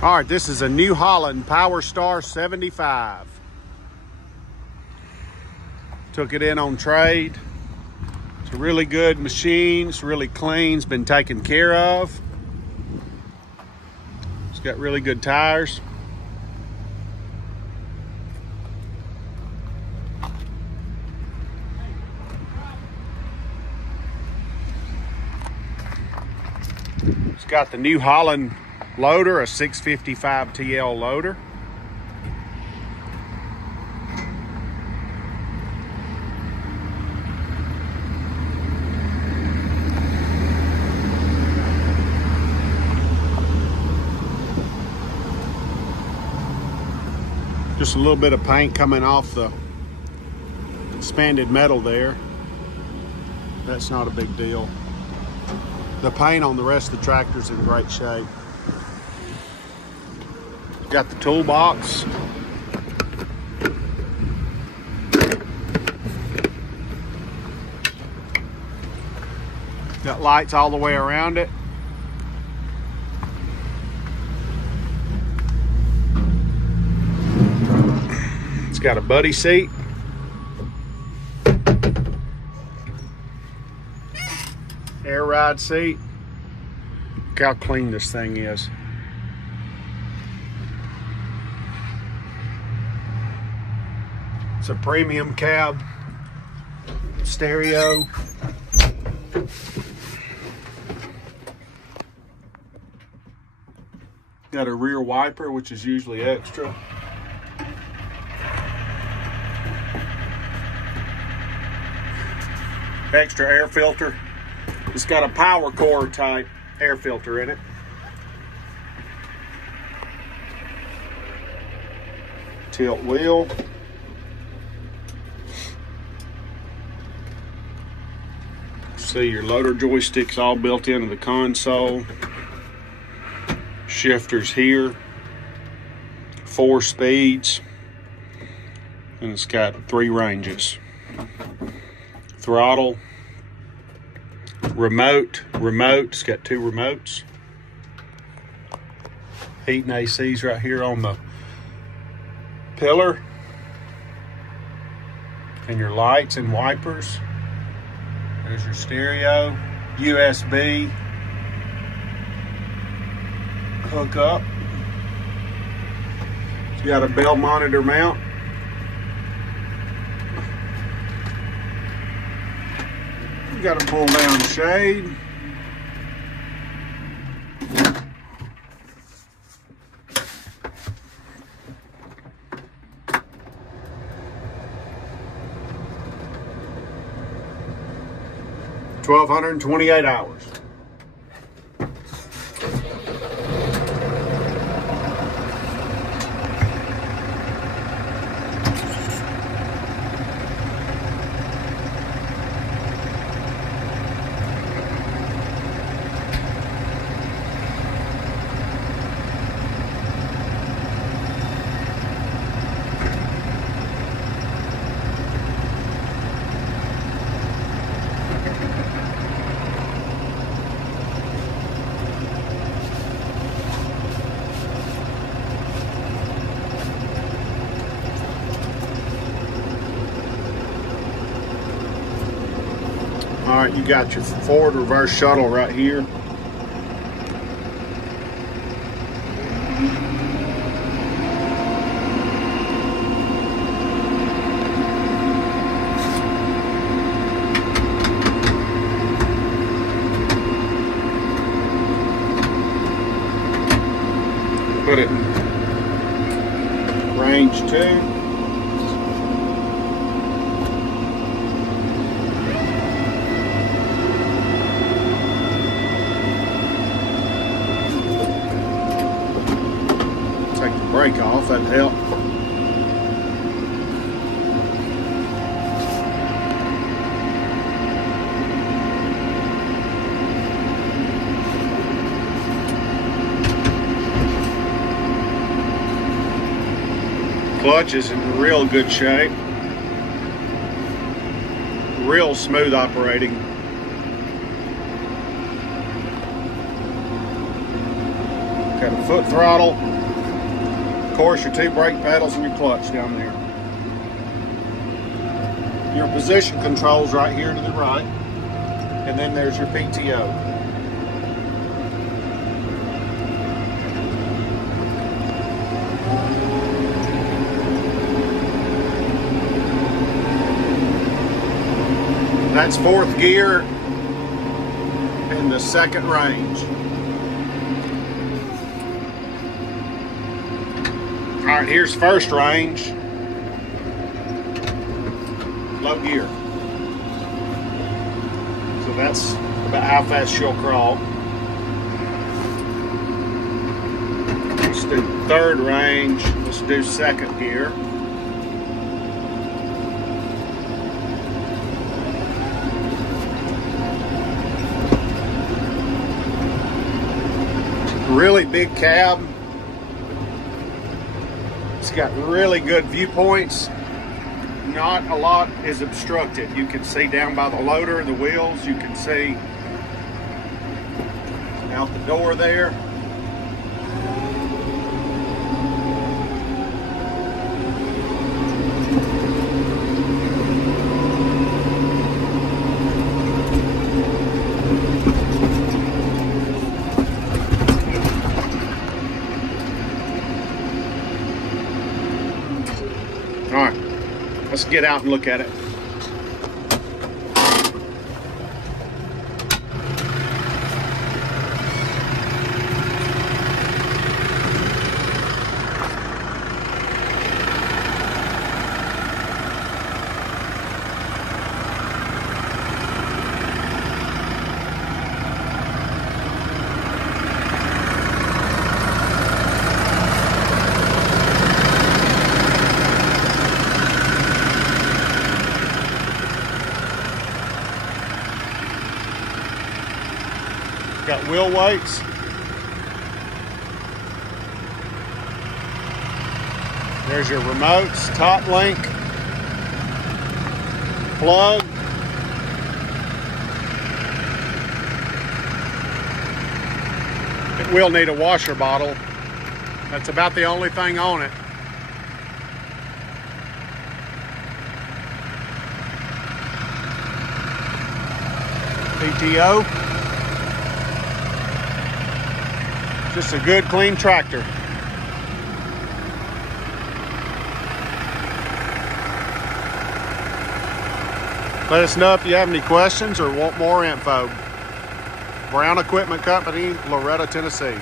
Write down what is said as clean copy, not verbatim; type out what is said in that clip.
All right, this is a New Holland Powerstar 75. Took it in on trade. It's a really good machine. It's really clean. It's been taken care of. It's got really good tires. It's got the New Holland loader, a 655 TL loader. Just a little bit of paint coming off the expanded metal there. That's not a big deal. The paint on the rest of the tractor's in great shape. Got the toolbox. Got lights all the way around it. It's got a buddy seat. Air ride seat. Look how clean this thing is. It's a premium cab stereo. Got a rear wiper, which is usually extra. Extra air filter. It's got a power core type air filter in it. Tilt wheel. See, your loader joystick's all built into the console. Shifters here. 4 speeds. And it's got 3 ranges. Throttle. Remote. It's got 2 remotes. Heat and AC's right here on the pillar. And your lights and wipers. There's your stereo, USB hookup. It's got a bell monitor mount. You got a pull down shade. $1,228 hours. All right, you got your forward reverse shuttle right here. Put it in range 2. Brake off, that'd help. Clutch is in real good shape. Real smooth operating. Got a foot throttle. Of course, your 2 brake pedals and your clutch down there. Your position controls right here to the right. And then there's your PTO. That's 4th gear in the 2nd range. All right, here's 1st range. Low gear. So that's about how fast she'll crawl. Let's do 3rd range. Let's do 2nd gear. Really big cab. It's got really good viewpoints. Not a lot is obstructed. You can see down by the loader, the wheels. You can see out the door there. All right, let's get out and look at it. Got wheel weights. There's your remotes, top link, plug. It will need a washer bottle. That's about the only thing on it. PTO. Just a good, clean tractor. Let us know if you have any questions or want more info. Brown Equipment Company, Loretto, Tennessee.